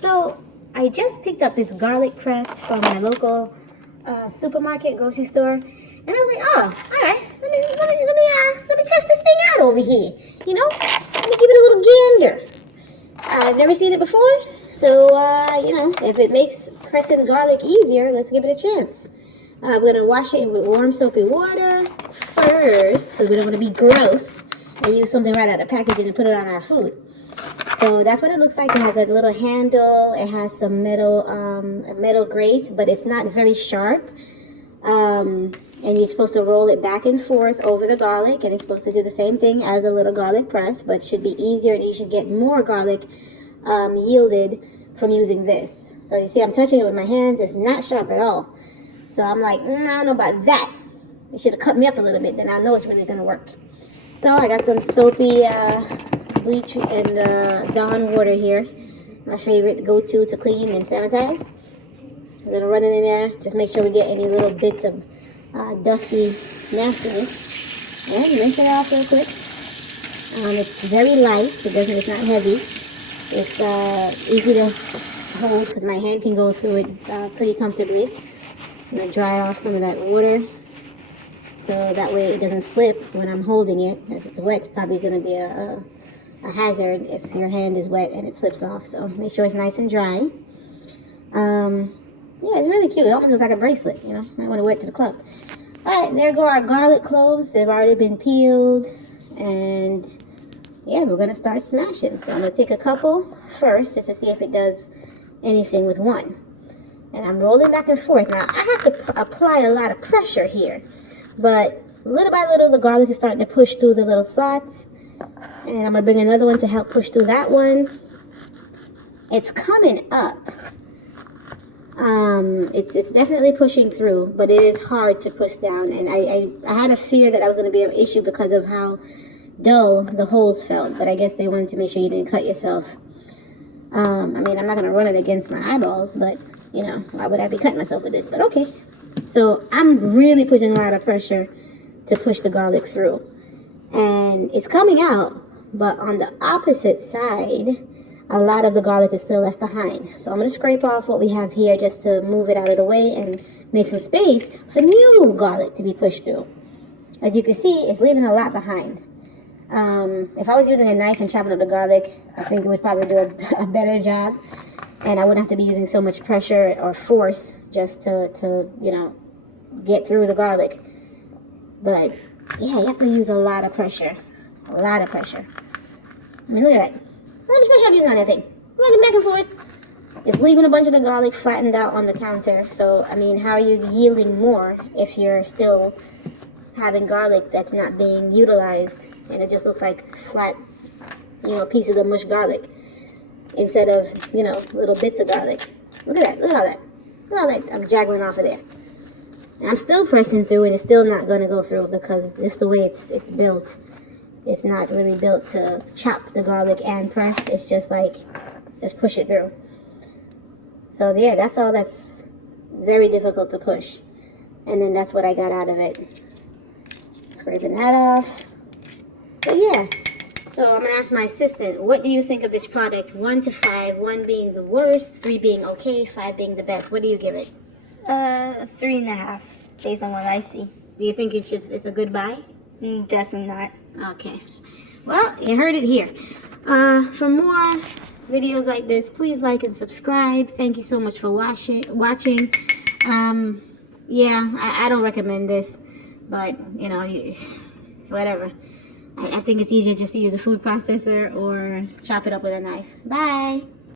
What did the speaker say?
So I just picked up this garlic press from my local supermarket, grocery store, and I was like, oh, all right, let me test this thing out over here. You know, let me give it a little gander. I've never seen it before, so you know, if it makes pressing garlic easier, let's give it a chance. I'm gonna wash it with warm soapy water first, because we don't want to be gross and use something right out of packaging and put it on our food. So that's what it looks like. It has a little handle. It has some metal, a metal grate, but it's not very sharp. And you're supposed to roll it back and forth over the garlic, and it's supposed to do the same thing as a little garlic press, but should be easier, and you should get more garlic yielded from using this. So you see, I'm touching it with my hands. It's not sharp at all. So I'm like, I don't know about that. It should have cut me up a little bit. Then I know it's really going to work. So I got some soapy bleach and Dawn water here. My favorite go-to to clean and sanitize. A little running in there. Just make sure we get any little bits of dusty nastiness. And rinse it off real quick. It's very light. It's not heavy. It's easy to hold because my hand can go through it pretty comfortably. I'm going to dry off some of that water so that way it doesn't slip when I'm holding it. If it's wet, it's probably going to be a hazard if your hand is wet and it slips off. So make sure it's nice and dry. Yeah, it's really cute. It almost looks like a bracelet, you know. I want to wear it to the club. All right, there go our garlic cloves. They've already been peeled. And yeah, we're going to start smashing. So I'm going to take a couple first just to see if it does anything with one. And I'm rolling back and forth. Now, I have to apply a lot of pressure here. But little by little, the garlic is starting to push through the little slots. And I'm going to bring another one to help push through that one. It's coming up. It's definitely pushing through, but it is hard to push down. And I had a fear that I was going to be an issue because of how dull the holes felt. But I guess they wanted to make sure you didn't cut yourself. I mean, I'm not going to run it against my eyeballs, but, you know, why would I be cutting myself with this? But okay. So I'm really putting a lot of pressure to push the garlic through. And it's coming out, but on the opposite side, a lot of the garlic is still left behind. So I'm going to scrape off what we have here just to move it out of the way and make some space for new garlic to be pushed through. As you can see, it's leaving a lot behind. If I was using a knife and chopping up the garlic, I think it would probably do a better job. And I wouldn't have to be using so much pressure or force just to you know, get through the garlic. But yeah, you have to use a lot of pressure. A lot of pressure. I mean, look at that. How much pressure I'm using on that thing? Rocking back and forth. It's leaving a bunch of the garlic flattened out on the counter. So, I mean, how are you yielding more if you're still having garlic that's not being utilized and it just looks like flat, you know, pieces of mushed garlic instead of, you know, little bits of garlic. Look at that. Look at all that. Look at all that I'm jaggling off of there. And I'm still pressing through and it's still not going to go through because just the way it's built. It's not really built to chop the garlic and press. It's just like, just push it through. So yeah, that's all that's very difficult to push. And then that's what I got out of it. Scraping that off. But yeah, so I'm going to ask my assistant, what do you think of this product? 1 to 5, 1 being the worst, 3 being okay, 5 being the best. What do you give it? 3.5, based on what I see. Do you think it's a good buy? Definitely not. Okay. Well, you heard it here. For more videos like this, please like and subscribe. Thank you so much for watching. Yeah, I don't recommend this, but, you know, whatever. I think it's easier just to use a food processor or chop it up with a knife. Bye.